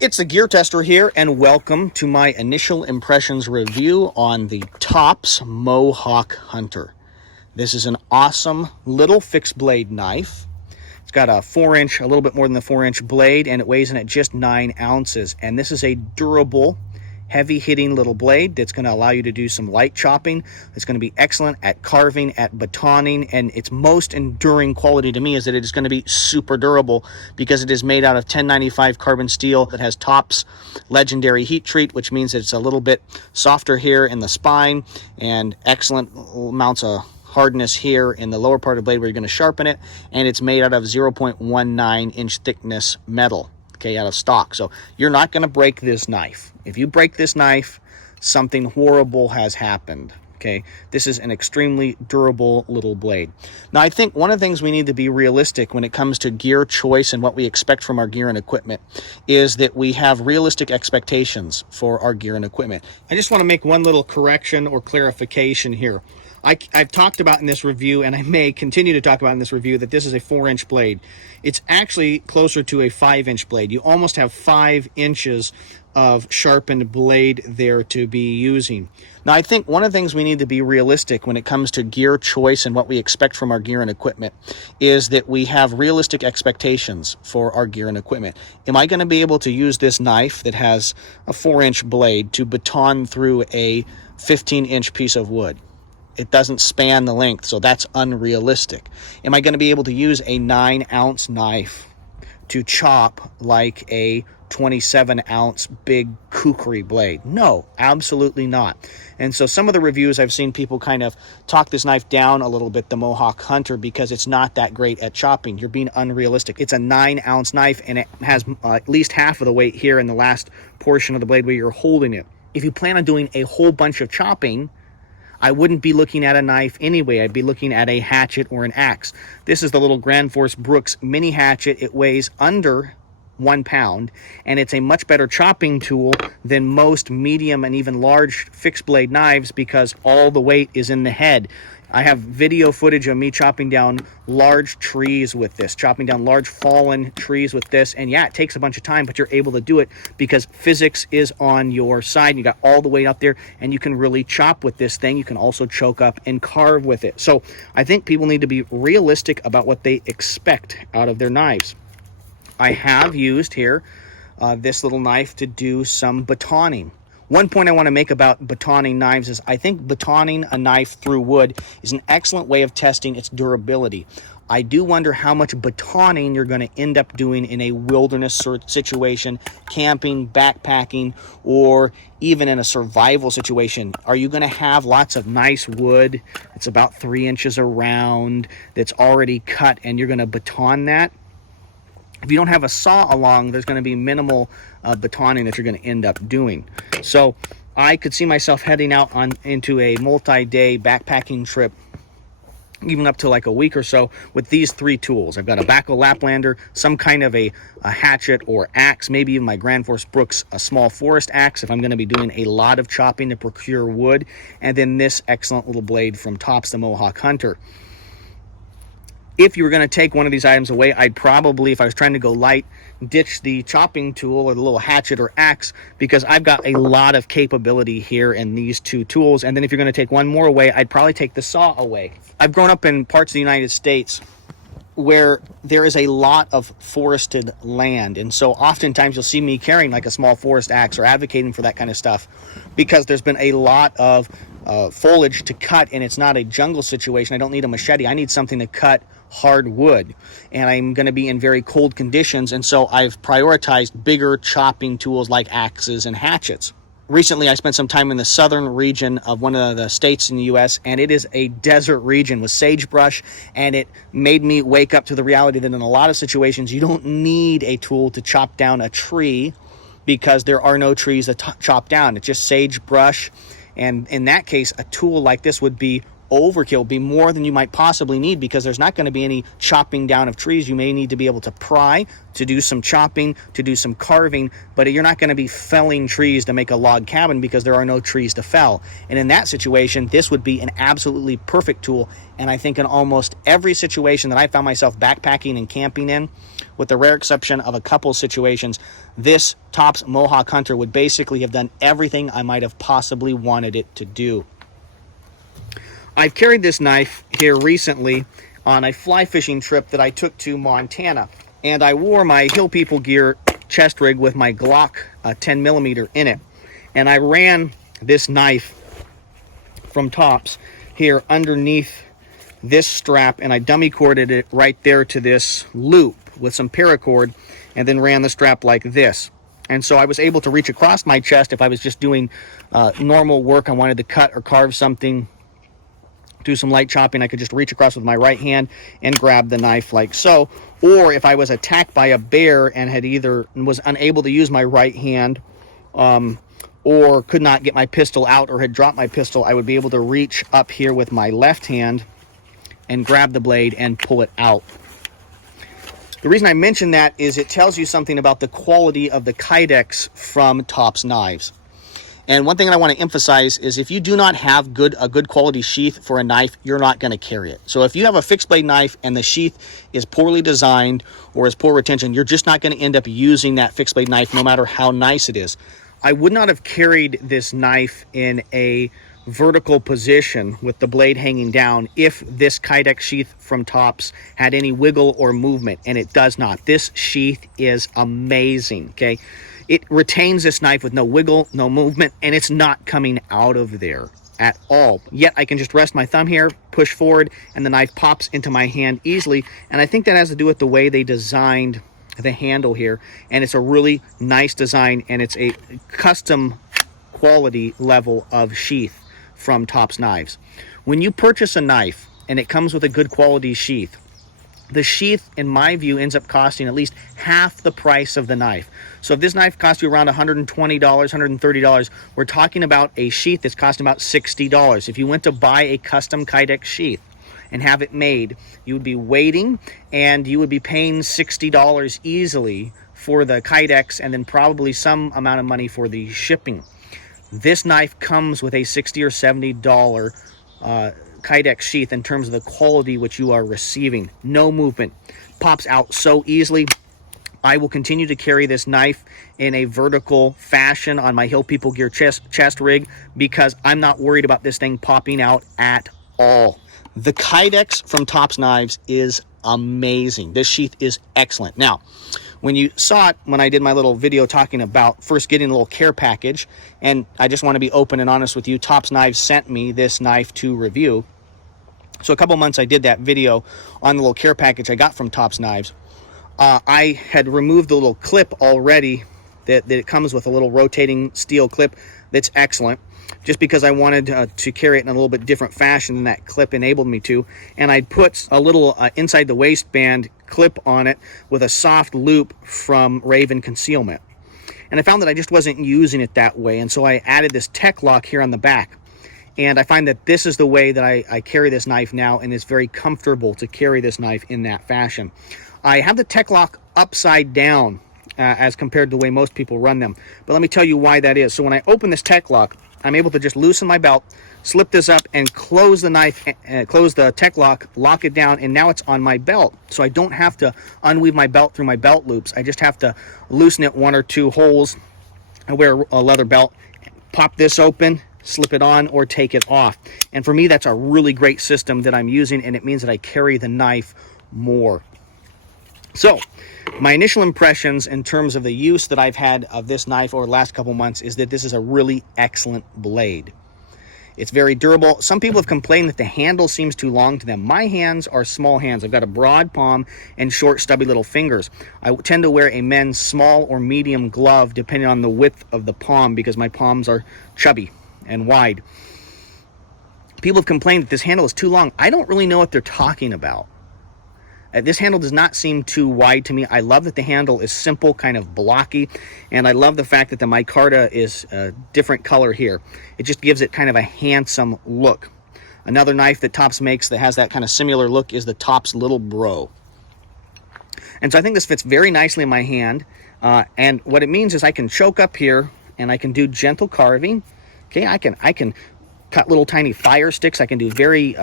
It's the Gear Tester here, and welcome to my initial impressions review on the TOPS Mohawk Hunter. This is an awesome little fixed blade knife. It's got a 4-inch, a little bit more than the 4-inch blade, and it weighs in at just 9 ounces. And this is a durable, heavy-hitting little blade that's going to allow you to do some light chopping. It's going to be excellent at carving, at batoning, and its most enduring quality to me is that it is going to be super durable because it is made out of 1095 carbon steel that has TOPS legendary heat treat, which means that it's a little bit softer here in the spine and excellent amounts of hardness here in the lower part of the blade where you're going to sharpen it, and it's made out of 0.19 inch thickness metal, okay, out of stock. So you're not going to break this knife. If you break this knife, something horrible has happened. Okay, this is an extremely durable little blade. Now, I think one of the things we need to be realistic when it comes to gear choice and what we expect from our gear and equipment is that we have realistic expectations for our gear and equipment. I just want to make one little correction or clarification here. I've talked about in this review, and I may continue to talk about in this review, that this is a 4-inch blade. It's actually closer to a 5-inch blade. You almost have 5 inches of sharpened blade there to be using. Now, I think one of the things we need to be realistic when it comes to gear choice and what we expect from our gear and equipment is that we have realistic expectations for our gear and equipment. Am I going to be able to use this knife that has a 4-inch blade to baton through a 15-inch piece of wood? It doesn't span the length, so that's unrealistic. Am I going to be able to use a 9-ounce knife to chop like a 27-ounce big kukri blade? No, absolutely not. And so some of the reviews I've seen people kind of talk this knife down a little bit, the Mohawk Hunter, because it's not that great at chopping. You're being unrealistic. It's a 9-ounce knife, and it has at least half of the weight here in the last portion of the blade where you're holding it. If you plan on doing a whole bunch of chopping, I wouldn't be looking at a knife anyway. I'd be looking at a hatchet or an axe. This is the little Grand Force Brooks mini hatchet. It weighs under 1 pound, and it's a much better chopping tool than most medium and even large fixed blade knives because all the weight is in the head. I have video footage of me chopping down large trees with this, chopping down large fallen trees with this, and yeah, it takes a bunch of time, but you're able to do it because physics is on your side. You got all the weight up there, and you can really chop with this thing. You can also choke up and carve with it. So I think people need to be realistic about what they expect out of their knives. I have used here this little knife to do some batoning. One point I want to make about batoning knives is I think batoning a knife through wood is an excellent way of testing its durability. I do wonder how much batoning you're going to end up doing in a wilderness sort of situation, camping, backpacking, or even in a survival situation. Are you going to have lots of nice wood that's about 3 inches around that's already cut, and you're going to baton that? If you don't have a saw along, there's going to be minimal batoning that you're going to end up doing. So I could see myself heading out into a multi-day backpacking trip, even up to like a week or so, with these 3 tools. I've got a Baco Laplander, some kind of a hatchet or axe, maybe even my Grand Force Brooks, a small forest axe if I'm going to be doing a lot of chopping to procure wood, and then this excellent little blade from TOPS, the Mohawk Hunter. If you were going to take one of these items away, I'd probably, if I was trying to go light, ditch the chopping tool or the little hatchet or axe, because I've got a lot of capability here in these 2 tools. And then if you're going to take one more away, I'd probably take the saw away. I've grown up in parts of the United States where there is a lot of forested land, and so oftentimes you'll see me carrying like a small forest axe or advocating for that kind of stuff because there's been a lot of foliage to cut, and it's not a jungle situation. I don't need a machete. I need something to cut hard wood, and I'm going to be in very cold conditions, and so I've prioritized bigger chopping tools like axes and hatchets. Recently, I spent some time in the southern region of one of the states in the U.S., and it is a desert region with sagebrush, and it made me wake up to the reality that in a lot of situations, you don't need a tool to chop down a tree because there are no trees to chop down. It's just sagebrush, and in that case, a tool like this would be overkill, be more than you might possibly need, because there's not going to be any chopping down of trees. You may need to be able to pry, to do some chopping, to do some carving, but you're not going to be felling trees to make a log cabin because there are no trees to fell. And in that situation, this would be an absolutely perfect tool. And I think in almost every situation that I found myself backpacking and camping in, with the rare exception of a couple situations, this TOPS Mohawk Hunter would basically have done everything I might have possibly wanted it to do. I've carried this knife here recently on a fly fishing trip that I took to Montana, and I wore my Hill People Gear chest rig with my Glock 10mm in it, and I ran this knife from TOPS here underneath this strap, and I dummy corded it right there to this loop with some paracord, and then ran the strap like this. And so I was able to reach across my chest if I was just doing normal work. I wanted to cut or carve something, do some light chopping, I could just reach across with my right hand and grab the knife like so. Or if I was attacked by a bear and had either was unable to use my right hand or could not get my pistol out or had dropped my pistol, I would be able to reach up here with my left hand and grab the blade and pull it out. The reason I mention that is it tells you something about the quality of the Kydex from TOPS knives. And one thing that I want to emphasize is if you do not have a good quality sheath for a knife, you're not going to carry it. So if you have a fixed blade knife and the sheath is poorly designed or has poor retention, you're just not going to end up using that fixed blade knife no matter how nice it is. I would not have carried this knife in a vertical position with the blade hanging down if this Kydex sheath from TOPS had any wiggle or movement, and it does not. This sheath is amazing, okay? It retains this knife with no wiggle, no movement, and it's not coming out of there at all. Yet I can just rest my thumb here, push forward, and the knife pops into my hand easily. And I think that has to do with the way they designed the handle here. And it's a really nice design, and it's a custom quality level of sheath from TOPS knives. When you purchase a knife and it comes with a good quality sheath, the sheath, in my view, ends up costing at least half the price of the knife. So if this knife costs you around $120, $130, we're talking about a sheath that's costing about $60. If you went to buy a custom Kydex sheath and have it made, you would be waiting and you would be paying $60 easily for the Kydex and then probably some amount of money for the shipping. This knife comes with a $60 or $70 Kydex sheath in terms of the quality which you are receiving. No movement, pops out so easily. I will continue to carry this knife in a vertical fashion on my Hill People Gear chest rig because I'm not worried about this thing popping out at all. The Kydex from TOPS knives is amazing. This sheath is excellent. Now, when you saw it, when I did my little video talking about first getting a little care package, and I just want to be open and honest with you, TOPS Knives sent me this knife to review. So a couple months I did that video on the little care package I got from TOPS Knives. I had removed the little clip already that it comes with, a little rotating steel clip that's excellent, just because I wanted to carry it in a little bit different fashion than that clip enabled me to. And I put a little inside the waistband clip on it with a soft loop from Raven Concealment. And I found that I just wasn't using it that way, and so I added this tech lock here on the back. And I find that this is the way that I carry this knife now, and it's very comfortable to carry this knife in that fashion. I have the tech lock upside down as compared to the way most people run them. But let me tell you why that is. So when I open this tech lock, I'm able to just loosen my belt, slip this up, and close the knife, close the tech lock, lock it down, and now it's on my belt. So I don't have to unweave my belt through my belt loops. I just have to loosen it one or two holes. I wear a leather belt, pop this open, slip it on, or take it off. And for me, that's a really great system that I'm using, and it means that I carry the knife more. So, my initial impressions in terms of the use that I've had of this knife over the last couple months is that this is a really excellent blade. It's very durable. Some people have complained that the handle seems too long to them. My hands are small hands. I've got a broad palm and short, stubby little fingers. I tend to wear a men's small or medium glove depending on the width of the palm because my palms are chubby and wide. People have complained that this handle is too long. I don't really know what they're talking about. This handle does not seem too wide to me. I love that the handle is simple, kind of blocky, and I love the fact that the micarta is a different color here. It just gives it kind of a handsome look. Another knife that TOPS makes that has that kind of similar look is the TOPS Little Bro. And so I think this fits very nicely in my hand. And what it means is I can choke up here and I can do gentle carving. Okay, I can cut little tiny fire sticks. I can do very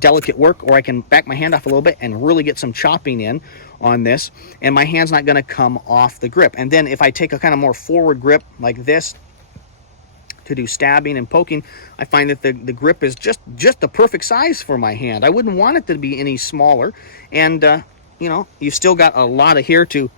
delicate work, or I can back my hand off a little bit and really get some chopping in on this, and my hand's not going to come off the grip. And then if I take a kind of more forward grip like this to do stabbing and poking, I find that the grip is just the perfect size for my hand. I wouldn't want it to be any smaller. And you know, you've still got a lot of here to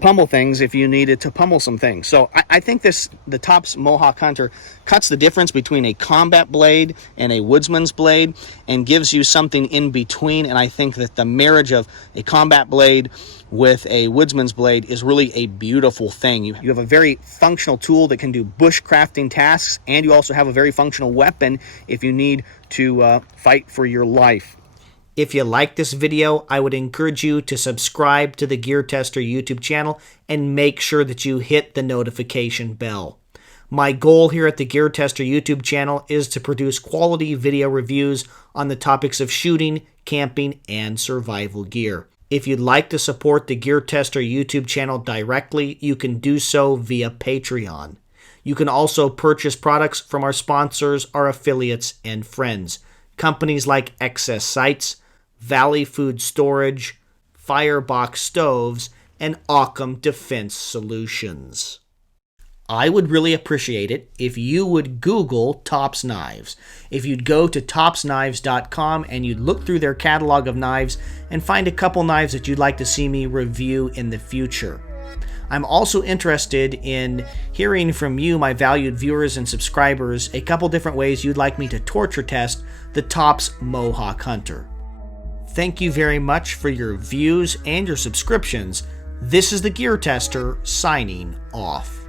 pummel things if you needed to pummel some things. So I think the TOPS Mohawk Hunter cuts the difference between a combat blade and a woodsman's blade and gives you something in between. And I think that the marriage of a combat blade with a woodsman's blade is really a beautiful thing. You have a very functional tool that can do bushcrafting tasks, and you also have a very functional weapon if you need to fight for your life. If you like this video, I would encourage you to subscribe to the TheGearTester YouTube channel and make sure that you hit the notification bell. My goal here at the TheGearTester YouTube channel is to produce quality video reviews on the topics of shooting, camping, and survival gear. If you'd like to support the TheGearTester YouTube channel directly, you can do so via Patreon. You can also purchase products from our sponsors, our affiliates, and friends. Companies like Excess Sights, Valley Food Storage, Firebox Stoves, and Occam Defense Solutions. I would really appreciate it if you would Google TOPS knives. If you'd go to topsknives.com and you'd look through their catalog of knives and find a couple knives that you'd like to see me review in the future. I'm also interested in hearing from you, my valued viewers and subscribers, a couple different ways you'd like me to torture test the TOPS Mohawk Hunter. Thank you very much for your views and your subscriptions. This is the TheGearTester signing off.